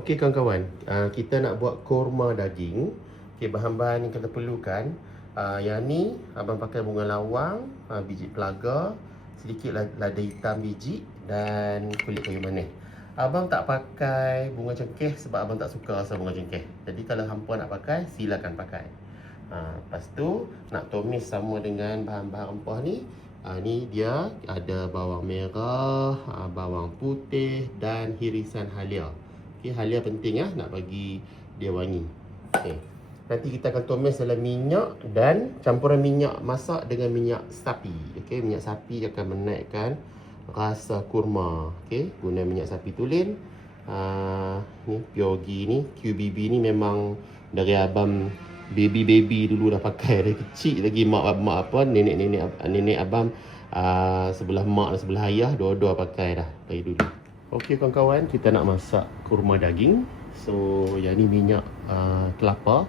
Okey kawan-kawan, kita nak buat korma daging. Okey, bahan-bahan yang kita perlukan, yang ni abang pakai bunga lawang, biji pelaga, sedikit lada hitam biji dan kulit kayu manis. Abang tak pakai bunga cengkeh sebab abang tak suka rasa bunga cengkeh. Jadi kalau hampa nak pakai, silakan pakai. Lepas tu nak tumis sama dengan bahan-bahan rempah ni. Ni dia ada bawang merah, bawang putih dan hirisan halia. Okey, halia penting nak bagi dia wangi. Okey. Nanti kita akan tumis dalam minyak dan campuran minyak masak dengan minyak sapi. Okey, minyak sapi akan menaikkan rasa kurma. Okey, guna minyak sapi tulen. Ni Pyogi ni, QBB ni memang dari abang baby dulu dah pakai dari kecil lagi. Mak apa nenek abang, sebelah mak dan sebelah ayah dua-dua pakai dah dari dulu. Okey kawan-kawan, kita nak masak kurma daging. So yang ni minyak kelapa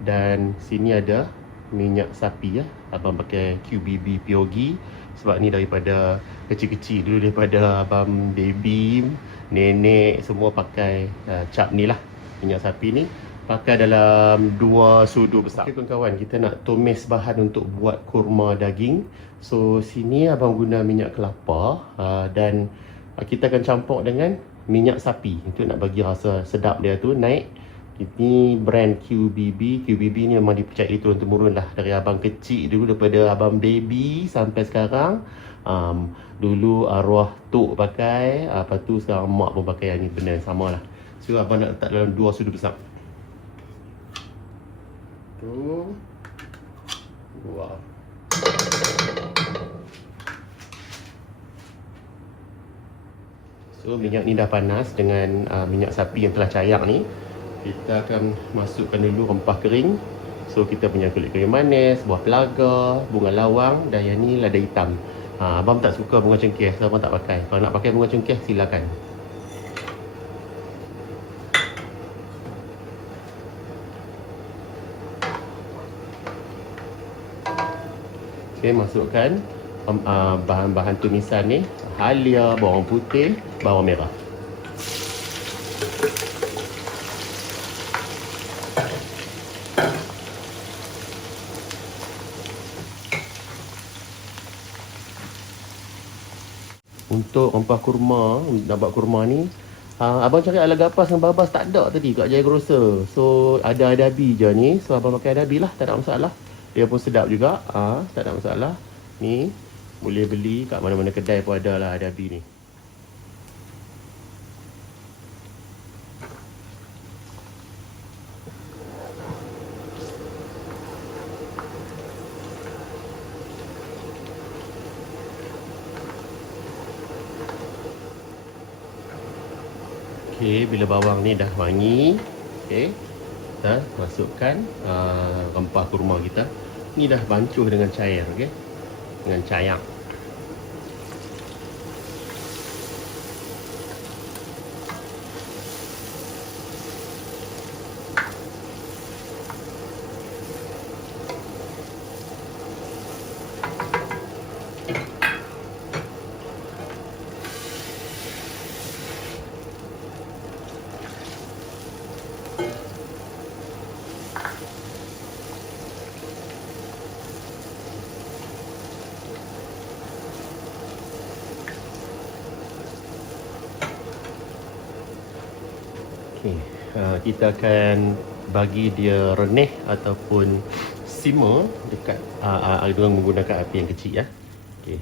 dan sini ada minyak sapi Abang pakai QBB Pyogi sebab ni daripada kecil-kecil dulu, daripada abang baby, nenek semua pakai cap ni lah. Minyak sapi ni pakai dalam 2 sudu besar. Okey kawan-kawan, kita nak tumis bahan untuk buat kurma daging. So sini abang guna minyak kelapa dan kita akan campur dengan minyak sapi untuk nak bagi rasa sedap dia tu naik. Ini brand QBB. QBB ni memang dipercayai turun-temurun lah dari abang kecil dulu, daripada abang baby sampai sekarang. Dulu arwah tok pakai, lepas tu sekarang mak pun pakai yang ni, benda yang sama lah. So abang nak letak dalam 2 sudu besar. Tu 2. So minyak ni dah panas dengan minyak sapi yang telah cayak ni. Kita akan masukkan dulu rempah kering. So kita punya kulit kayu manis, buah pelaga, bunga lawang dan yang ni lada hitam. Abang tak suka bunga cengkeh, so abang tak pakai. Kalau nak pakai bunga cengkeh silakan. Okay, masukkan bahan-bahan tumisan ni, halia, bawang putih, bawang merah. Untuk rempah kurma, nak buat kurma ni, abang cari ala gapas dengan babas tak ada tadi kat Jaya Grocer. So ada adabi je ni, so abang pakai adabi lah, tak ada masalah. Dia pun sedap juga, tak ada masalah. Ni boleh beli kat mana-mana kedai pun ada lah adabi ni. Okey, bila bawang ni dah wangi, okey, kita masukkan rempah kurma kita. Ni dah bancuh dengan cair, okey, dengan cayak. Okay. Kita akan bagi dia renih ataupun simmer dekat dengan menggunakan api yang kecil Okay.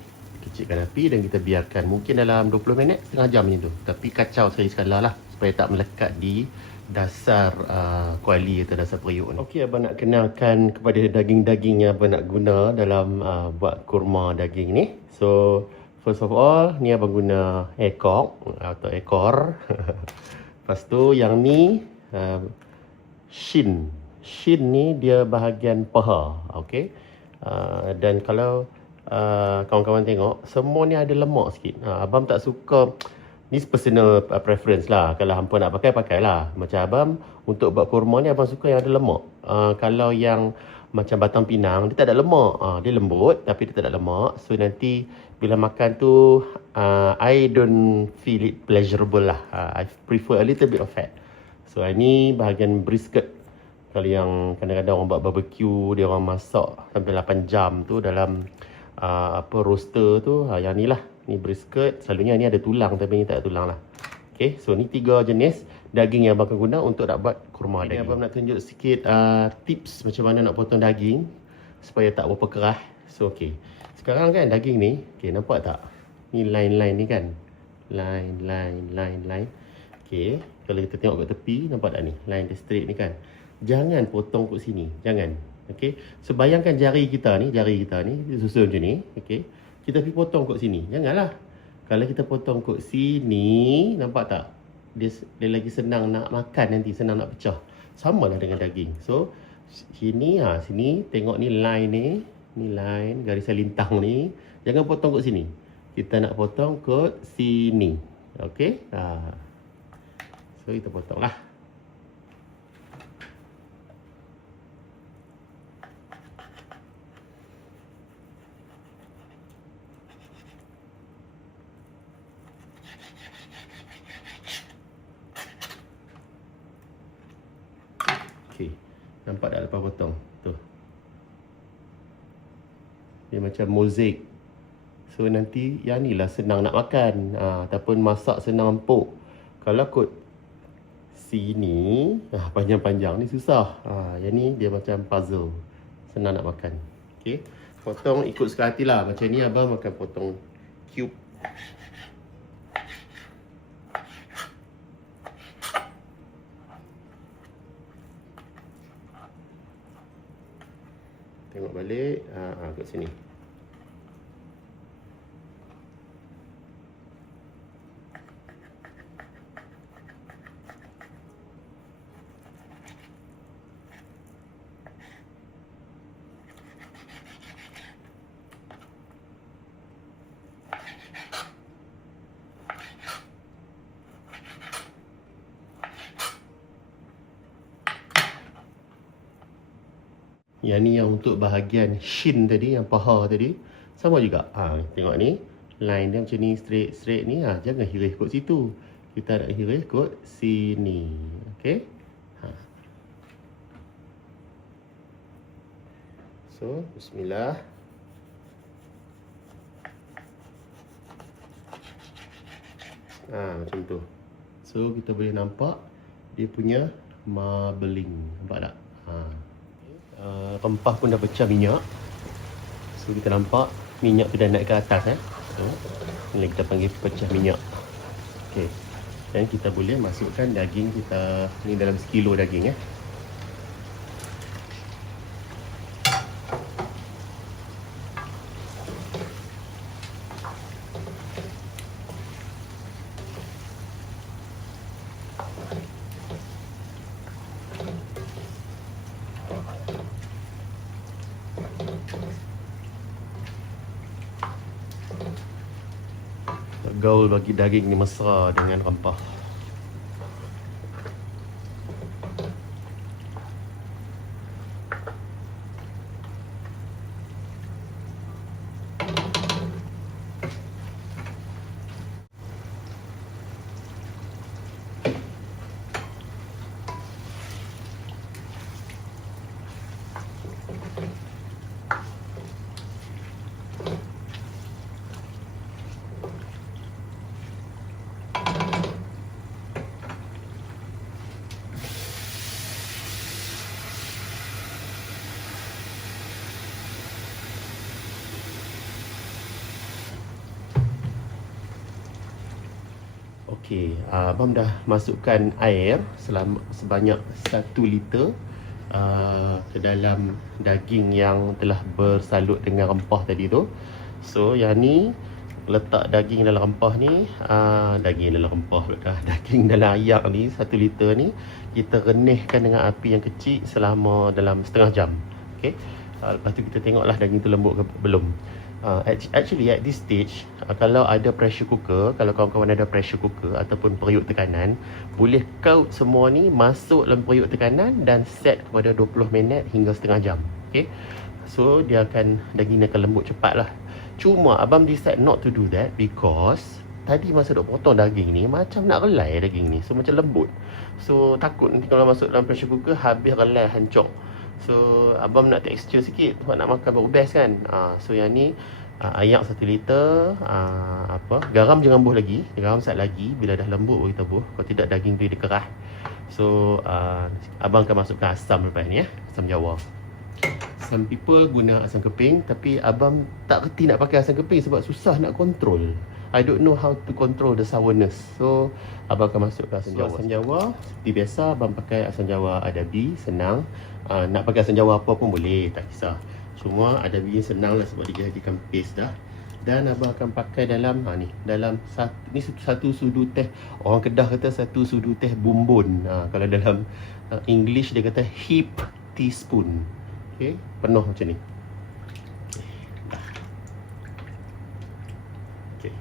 Kecilkan api dan kita biarkan mungkin dalam 20 minit, setengah jam macam tu. Tapi kacau sekali-sekala lah supaya tak melekat di dasar kuali atau dasar periuk ni. Okey, abang nak kenalkan kepada daging-daging yang abang nak guna dalam buat kurma daging ni. So first of all, ni abang guna ekor atau ekor. Lepas tu yang ni shin. Shin ni dia bahagian paha, okey. Dan kalau kawan-kawan tengok, semua ni ada lemak sikit. Abang tak suka, ni personal preference lah. Kalau hampa nak pakai, pakailah. Macam abang, untuk buat kurma ni abang suka yang ada lemak. Kalau yang macam batang pinang, dia tak ada lemak. Dia lembut tapi dia tak ada lemak. So nanti bila makan tu, I don't feel it pleasurable lah. I prefer a little bit of fat. So ini bahagian brisket. Kalau yang kadang-kadang orang buat barbecue, dia orang masak sampai 8 jam tu dalam roaster tu, yang ni lah. Ni brisket, selalunya ni ada tulang tapi ni tak ada tulang lah. Okay, so ni 3 jenis daging yang abang akan guna untuk nak buat kurma daging. Abang nak tunjuk sikit tips macam mana nak potong daging supaya tak berapa kerah. So okay, sekarang kan daging ni, okay, nampak tak? Ni line-line ni kan, line. Okay, kalau kita tengok kat tepi, nampak tak ni? Line dia straight ni kan. Jangan potong kat sini, jangan. Okay, so bayangkan jari kita ni susun macam ni. Okay, kita pergi potong kat sini, janganlah. Kalau kita potong kat sini, nampak tak? Dia lagi senang nak makan nanti, senang nak pecah. Sama lah dengan daging. So, sini tengok ni line ni line, garisan lintang ni. Jangan potong kat sini. Kita nak potong kat sini. Okay, so kita potong lah. Okay, nampak tak lepas potong? Tu. Dia macam mozaik. So nanti yang ni lah senang nak makan, ataupun masak senang empuk. Kalau kot sini panjang-panjang ni susah. Yang ni dia macam puzzle, senang nak makan. Okay, potong ikut suka hati lah. Macam ni abang akan potong cube. Tengok balik, kat sini. Yang ni yang untuk bahagian shin tadi, yang paha tadi, sama juga. Tengok ni, line dia macam ni, straight ni. Jangan hirih kot situ. Kita nak hirih kot sini. Okay. So, bismillah. Macam tu. So, kita boleh nampak dia punya marbling. Nampak tak? Rempah pun dah pecah minyak. So kita nampak minyak tu dah naik ke atas. So ini kita panggil pecah minyak. Okay, dan kita boleh masukkan daging kita ni dalam sekilo daging. Gaul bagi daging ni mesra dengan rempah. Okey, abang dah masukkan air sebanyak 1 liter ke dalam daging yang telah bersalut dengan rempah tadi tu. So yang ni letak daging dalam rempah ni, daging dalam rempah pula, daging dalam ayak ni 1 liter ni kita renihkan dengan api yang kecil selama dalam setengah jam. Okey. Lepas tu kita tengoklah daging tu lembut ke belum. Actually at this stage, kalau ada pressure cooker, kalau kawan-kawan ada pressure cooker ataupun periuk tekanan, boleh kaut semua ni masuk dalam periuk tekanan dan set kepada 20 minit hingga setengah jam. Okay, so daging akan lembut cepat lah. Cuma abang decide not to do that because tadi masa duk potong daging ni macam nak relai daging ni. So macam lembut. So takut nanti kalau masuk dalam pressure cooker habis relai hancur. So abang nak texture sikit sebab nak makan baru best kan. So yang ni ayak 1 liter, garam jangan buh lagi. Garam sat lagi, bila dah lembut baru kita buh. Kalau tidak daging tu dia kerah. So abang akan masukkan asam lepas ni ya, asam jawa. Some people guna asam keping, tapi abang tak reti nak pakai asam keping sebab susah nak control. I don't know how to control the sourness. So abang akan masukkan asam jawa. Asam jawa seperti biasa abang pakai asam jawa Adabi, senang. Nak pakai asam jawa apa pun boleh, tak kisah. Cuma Adabi senang lah sebab dia jadikan paste dah. Dan abang akan pakai dalam satu sudu teh. Orang Kedah kata satu sudu teh bumbun. Kalau dalam English dia kata heap teaspoon. Okey, penuh macam ni. Okey.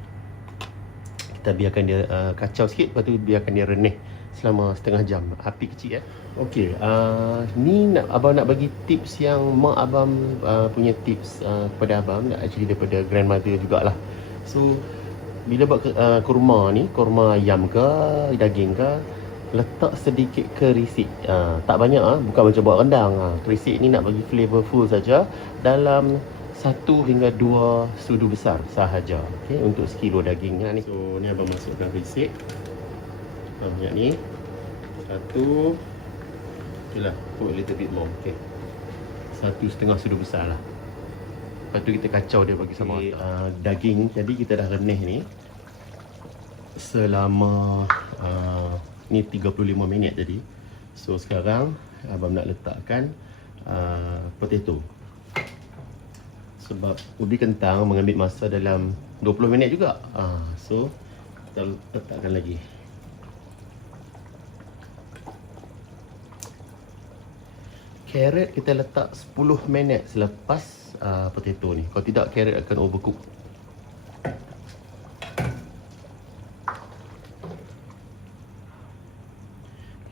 Kita biarkan dia kacau sikit, lepas tu biarkan dia renih selama setengah jam. Api kecil ya. Okey, ni abang nak bagi tips yang mak abang punya tips kepada abang, actually daripada grandmother jugalah. So bila buat kurma ni, kurma ayam ke daging ke, letak sedikit kerisik. Tak banyak bukan macam buat rendang. Kerisik ni nak bagi flavorful saja dalam 1 hingga 2 sudu besar sahaja. Okey, untuk sekilo daging ni. So ni abang masukkan kerisik. Banyak ni. 1. Okeylah, put a little bit more. Okey. 1,5 sudu besar lah. Lepas tu kita kacau dia bagi sama. Daging jadi kita dah renih ni selama ni 35 minit tadi. So sekarang abang nak letakkan potato. Sebab ubi kentang mengambil masa dalam 20 minit juga. So kita letakkan lagi. Carrot kita letak 10 minit selepas potato ni. Kalau tidak carrot akan overcook.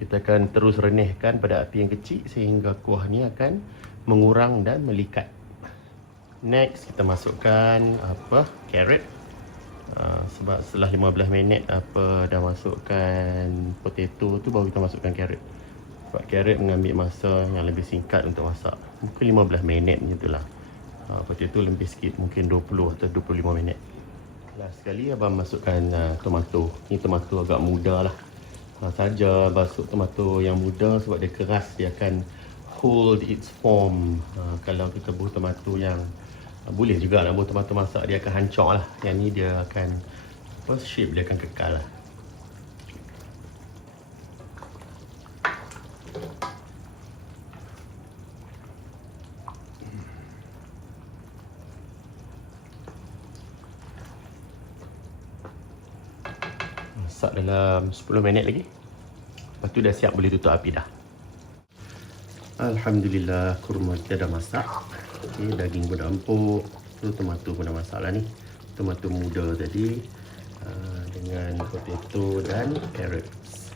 Kita akan terus renihkan pada api yang kecil sehingga kuah ni akan mengurang dan melikat. Next kita masukkan carrot. Sebab setelah 15 minit dah masukkan potato tu, baru kita masukkan carrot. Sebab carrot mengambil masa yang lebih singkat untuk masak. Mungkin 15 minit macam itulah. Potato lebih sikit, mungkin 20 atau 25 minit. Last sekali abang masukkan tomato. Ni tomato agak muda lah. Saja masuk tomato yang muda sebab dia keras, dia akan hold its form. Kalau kita buh tomato yang boleh juga nak buh tomato masak, dia akan hancur lah. Yang ni dia akan shape dia akan kekal lah. Masak dalam 10 minit lagi. Lepas tu dah siap boleh tutup api dah. Alhamdulillah, kurma kita dah masak. Okay, daging pun dah empuk. Tu tomato pun dah masak lah ni. Tomato muda tadi dengan potato dan carrots.